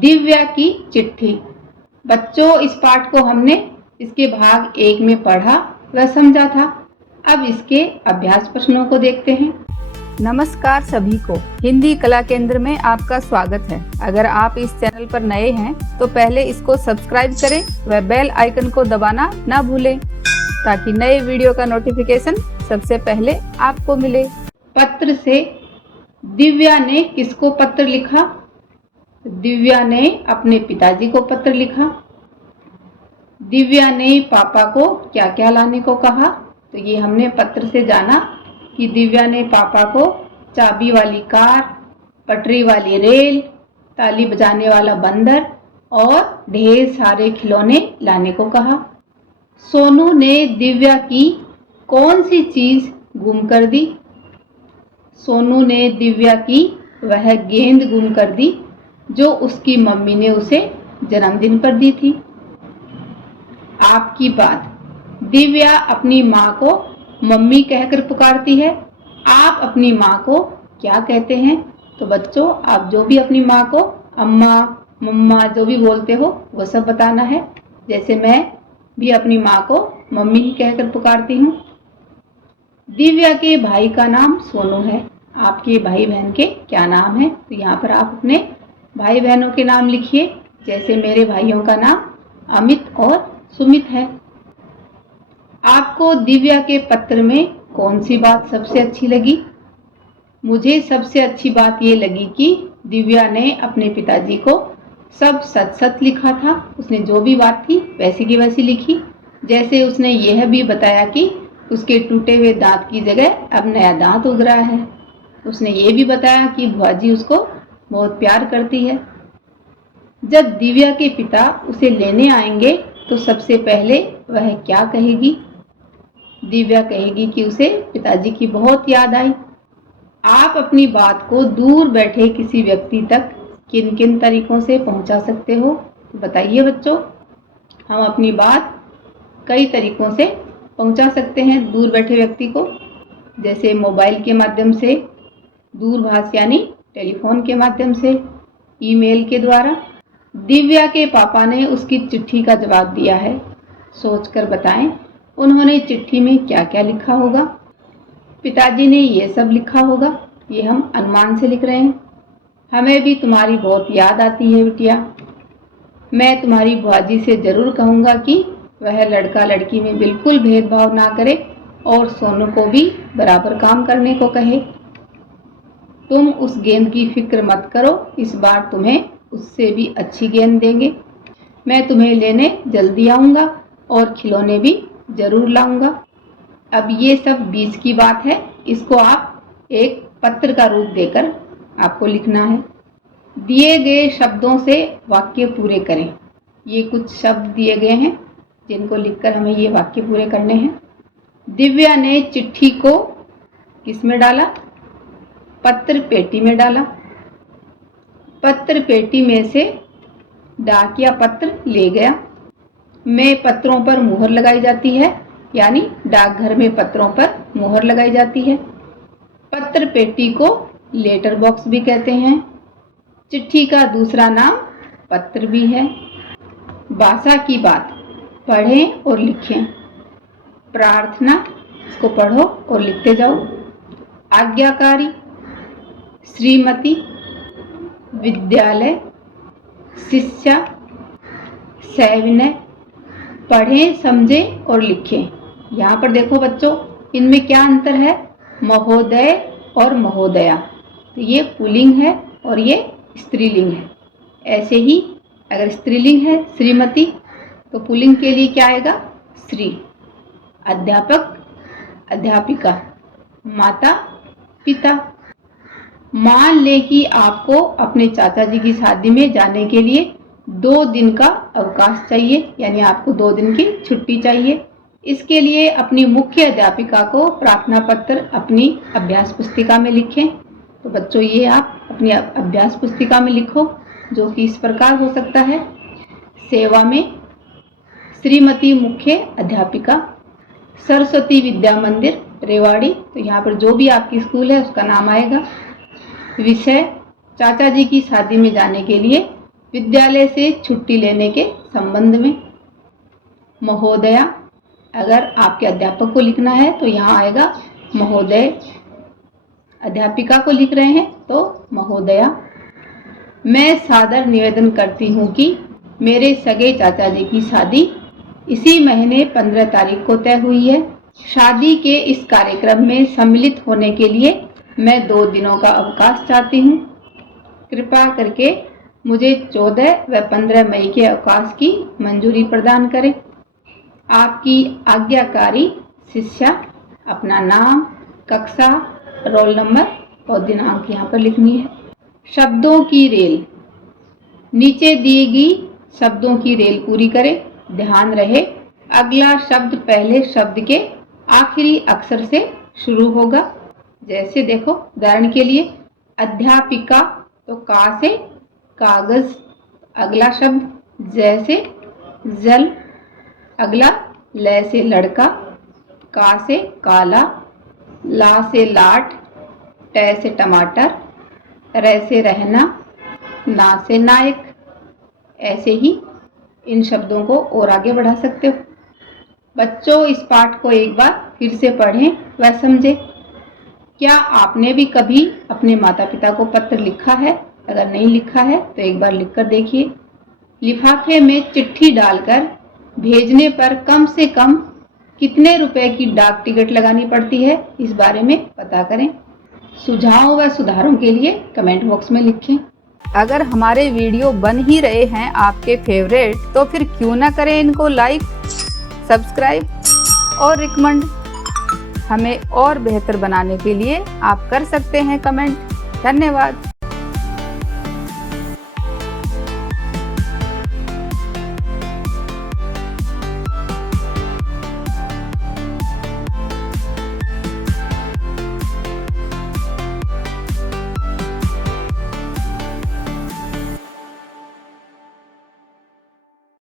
दिव्या की चिट्ठी। बच्चों, इस पाठ को हमने इसके भाग 1 में पढ़ा व समझा था। अब इसके अभ्यास प्रश्नों को देखते हैं। नमस्कार सभी को, हिंदी कला केंद्र में आपका स्वागत है। अगर आप इस चैनल पर नए हैं तो पहले इसको सब्सक्राइब करें व बेल आइकन को दबाना ना भूलें ताकि नए वीडियो का नोटिफिकेशन सबसे पहले आपको मिले। पत्र से दिव्या ने किसको पत्र लिखा? दिव्या ने अपने पिताजी को पत्र लिखा। दिव्या ने पापा को क्या क्या लाने को कहा? तो ये हमने पत्र से जाना कि दिव्या ने पापा को चाबी वाली कार, पटरी वाली रेल, ताली बजाने वाला बंदर और ढेर सारे खिलौने लाने को कहा। सोनू ने दिव्या की कौन सी चीज गुम कर दी? सोनू ने दिव्या की वह गेंद गुम कर दी जो उसकी मम्मी ने उसे जन्मदिन पर दी थी। आपकी बात। दिव्या अपनी माँ को मम्मी कहकर पुकारती है। आप अपनी माँ को क्या कहते हैं? तो बच्चों, आप जो भी अपनी माँ को अम्मा, मम्मा जो भी बोलते हो वो सब बताना है। जैसे मैं भी अपनी माँ को मम्मी ही कहकर पुकारती हूँ। दिव्या के भाई का नाम सोनू है। आपके भाई बहन के क्या नाम है? तो यहाँ पर आप अपने भाई बहनों के नाम लिखिए। जैसे मेरे भाइयों का नाम अमित और सुमित है। आपको दिव्या के पत्र में कौन सी बात सबसे अच्छी लगी? मुझे सबसे अच्छी बात ये लगी कि दिव्या ने अपने पिताजी को सब सच सच लिखा था। उसने जो भी बात थी वैसी की वैसी लिखी। जैसे उसने यह भी बताया कि उसके टूटे हुए दांत की जगह अब नया दांत उग रहा है। उसने ये भी बताया कि बुआ जी उसको बहुत प्यार करती है। जब दिव्या के पिता उसे लेने आएंगे तो सबसे पहले वह क्या कहेगी? दिव्या कहेगी कि उसे पिताजी की बहुत याद आई। आप अपनी बात को दूर बैठे किसी व्यक्ति तक किन किन तरीकों से पहुंचा सकते हो? बताइए बच्चों। हम अपनी बात कई तरीकों से पहुंचा सकते हैं दूर बैठे व्यक्ति को। जैसे मोबाइल के माध्यम से, दूरभाष यानी टेलीफोन के माध्यम से, ईमेल के द्वारा। दिव्या के पापा ने उसकी चिट्ठी का जवाब दिया है। सोचकर बताएं उन्होंने चिट्ठी में क्या क्या लिखा होगा। पिताजी ने ये सब लिखा होगा। ये हम अनुमान से लिख रहे हैं। हमें भी तुम्हारी बहुत याद आती है बिटिया। मैं तुम्हारी बुआ जी से जरूर कहूँगा कि वह लड़का लड़की में बिल्कुल भेदभाव ना करे और सोनू को भी बराबर काम करने को कहे। तुम उस गेंद की फिक्र मत करो, इस बार तुम्हें उससे भी अच्छी गेंद देंगे। मैं तुम्हें लेने जल्दी आऊँगा और खिलौने भी जरूर लाऊंगा। अब ये सब बीच की बात है। इसको आप एक पत्र का रूप देकर आपको लिखना है। दिए गए शब्दों से वाक्य पूरे करें। ये कुछ शब्द दिए गए हैं जिनको लिखकर हमें ये वाक्य पूरे करने हैं। दिव्या ने चिट्ठी को किस में डाला? पत्र पेटी में डाला। पत्र पेटी में से डाकिया पत्र ले गया। में पत्रों पर मुहर लगाई जाती है, यानी डाकघर में पत्रों पर मुहर लगाई जाती है। पत्र पेटी को लेटर बॉक्स भी कहते हैं। चिट्ठी का दूसरा नाम पत्र भी है। भाषा की बात। पढ़ें और लिखें। प्रार्थना, इसको पढ़ो और लिखते जाओ। आज्ञाकारी, श्रीमती, विद्यालय, शिष्या, सविनय। पढ़ें, समझें और लिखें। यहाँ पर देखो बच्चों, इनमें क्या अंतर है? महोदय और महोदया। तो ये पुल्लिंग है और ये स्त्रीलिंग है। ऐसे ही अगर स्त्रीलिंग है श्रीमती तो पुल्लिंग के लिए क्या आएगा? श्री। अध्यापक, अध्यापिका, माता, पिता। मान लें कि आपको अपने चाचा जी की शादी में जाने के लिए 2 दिन का अवकाश चाहिए, यानी आपको 2 दिन की छुट्टी चाहिए। इसके लिए अपनी मुख्य अध्यापिका को प्रार्थना पत्र अपनी अभ्यास पुस्तिका में लिखें। तो बच्चों, ये आप अपनी अभ्यास पुस्तिका में लिखो, जो कि इस प्रकार हो सकता है। सेवा में श्रीमती मुख्य अध्यापिका, सरस्वती विद्या मंदिर रेवाड़ी। तो यहाँ पर जो भी आपकी स्कूल है उसका नाम आएगा। विषय चाचा जी की शादी में जाने के लिए विद्यालय से छुट्टी लेने के संबंध में। महोदया, अगर आपके अध्यापक को लिखना है तो यहाँ आएगा महोदय। अध्यापिका को लिख रहे हैं तो महोदया। मैं सादर निवेदन करती हूँ कि मेरे सगे चाचा जी की शादी इसी महीने 15 तारीख को तय हुई है। शादी के इस कार्यक्रम में सम्मिलित होने के लिए मैं 2 दिनों का अवकाश चाहती हूँ। कृपया करके मुझे 14 व 15 मई के अवकाश की मंजूरी प्रदान करें। आपकी आज्ञाकारी शिष्या। अपना नाम, कक्षा, रोल नंबर और दिनांक यहाँ पर लिखनी है। शब्दों की रेल। नीचे दी गई शब्दों की रेल पूरी करें। ध्यान रहे अगला शब्द पहले शब्द के आखिरी अक्षर से शुरू होगा। जैसे देखो, उदाहरण के लिए अध्यापिका तो का से कागज। अगला शब्द जैसे जल। अगला ल से लड़का, का से काला, ला से लाट, ट से टमाटर, र से रहना, ना से नायक। ऐसे ही इन शब्दों को और आगे बढ़ा सकते हो। बच्चों, इस पाठ को एक बार फिर से पढ़ें व समझें। क्या आपने भी कभी अपने माता पिता को पत्र लिखा है? अगर नहीं लिखा है तो एक बार लिखकर देखिए। लिफाफे में चिट्ठी डालकर भेजने पर कम से कम कितने रुपए की डाक टिकट लगानी पड़ती है, इस बारे में पता करें। सुझावों व सुधारों के लिए कमेंट बॉक्स में लिखें। अगर हमारे वीडियो बन ही रहे हैं आपके फेवरेट, तो फिर क्यों ना करें इनको लाइक, सब्सक्राइब और रिकमेंड। हमें और बेहतर बनाने के लिए आप कर सकते हैं कमेंट। धन्यवाद।